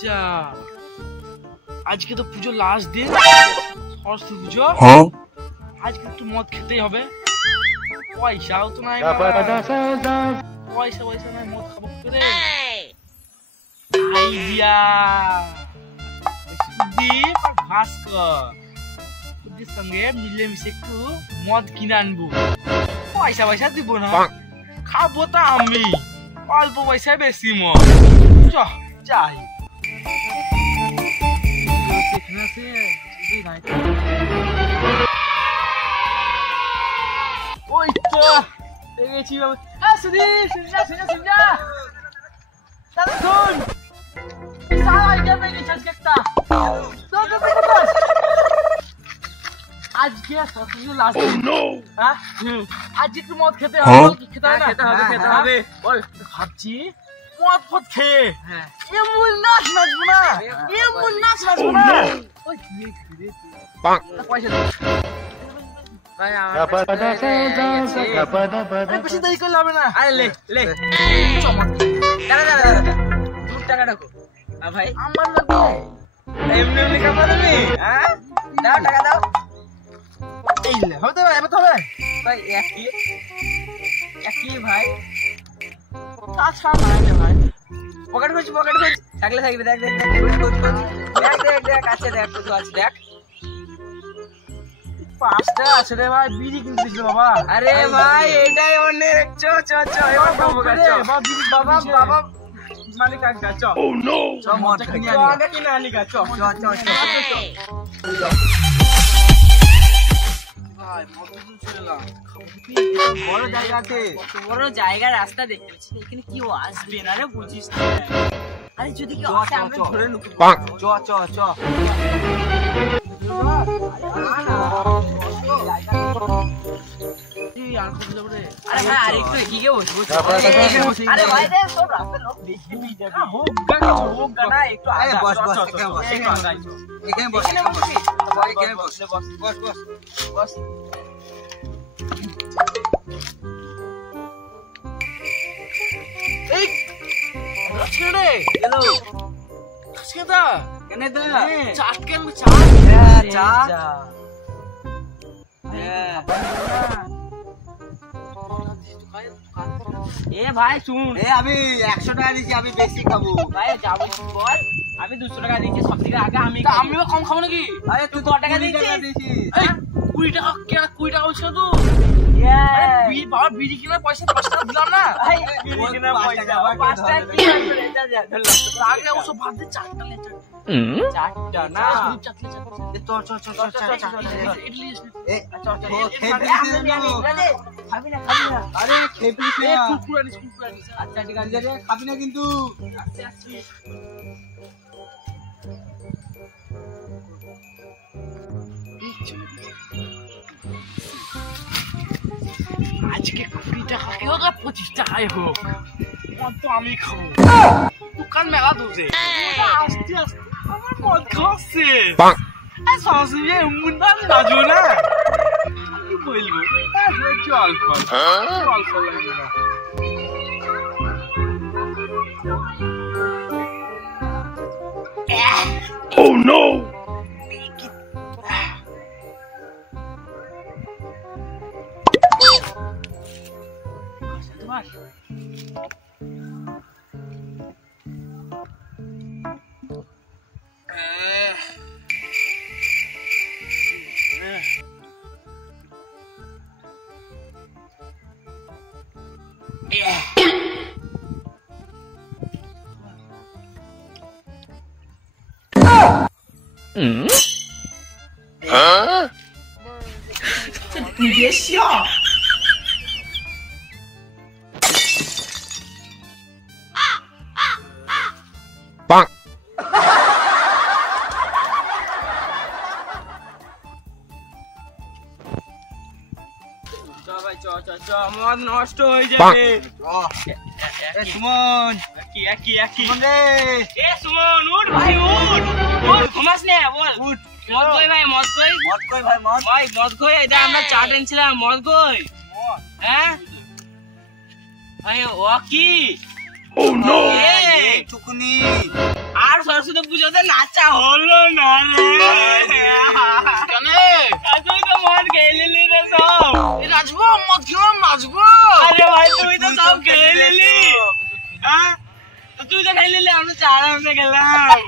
আচ্ছা আজকে তো পুজো লাস্ট দিন সরস্বতী পুজো আজকে একটু মদ খেতেই হবে পয়সাও তো নাই পয়সা নাই মদ খাবো করে আইডিয়া সুদীপ আর ভাস্কর ওদের সঙ্গে মিলেমিশে একটু মদ কিনে আনবো পয়সা দিব না খাবো তো আমি অল্প পয়সায় বেশি মদ যাই ওই তো দেখেছি সুদীপ শুনজা দাদা শুন আজকে লাস্ট আজকে একটু মদ খেতে হবে খেতে হবে বল ভাবছি মদ ফদ খেয়ে এমন নাচবো না পয়সা বেশি দেরি করলে হবে না আরে লে টাকা রাখো ভাই আমার লাগবে এমনি খাবো তুমি দাও টাকা দাও এই লে হবে তো এবার তো হবে ভাই একই ভাই আচ্ছা ভাই পকেট খুঁজ থাকলে থাকবে দেখ আছে দেখ কত আছে দেখ 5টা আছে রে ভাই বিড়ি কিনতে দিছিল বাবা আরে ভাই এটাই অনেক চ এবার খাবো বাবা মালিক আগে চ ও নো চ মদ কিনে আনি চ ভাই মদ চললাম বড় জায়গা রাস্তা দেখতে পাচ্ছি এখানে কি আসবে না রে বুঝিস না আরে যদি কি আসে আমরা ধরে নেব চ আরে ভাই আরে একটু এগিয়ে বসবো আরে ভাই রে সব রাস্তার লোক দেখে নিয়ে যাবে হোক না একটু আগে বস এখানে বস এই ছেড়ে হ্যালো সেটা কেন দা চাট কেন চা এ ভাই শুন আমি 100 টাকা দিয়েছি আমি বেশি খাবো ভাই যাবো বল আমি 200 টাকা দিয়েছি সব থেকে আগে আমিও কম খাবো নাকি আরে তুই 10 টাকা দিয়েছিস 20 টাকা কেন 20 টাকা বলছিস তো বাবা বিড়ি কেনার পয়সা 5 টাকা দিলাম না বিড়ি কেনার পয়সা 5 টাকা কি আগে ওসব ভাত দিয়ে চারটা না খাবি না কিন্তু আজকে 20 টাকা হোক আর 25 টাকাই হোক মদ তো আমি খাবো দোকান মেলা দোষে আস্তে আমার মদ খাচ্ছে সরাসরি এমন নাচবো না কি বলবো জল লাগবে না Oh no! Huh? 你别笑。棒。মদ নষ্ট হয়ে যাবে সুমন সুমন রে সুমন উঠ ভাই উঠ ঘুমাস না বল উঠ মদ কই ভাই মদ কই এটা আমরা চা এনেছিলাম মদ কই হ্যাঁ ভাই ও কি ও নো টুকুনি আর সরস্বতী পুজোতে নাচা হলো না রে কেন তুই তো মদ খেয়ে নিলি রে সব নাচবো মদ খেলাম নাচবো আরে ভাই তুই তো সব খেয়ে নিলি তুই তো খেয়ে নিলি আমরা চার গেলাম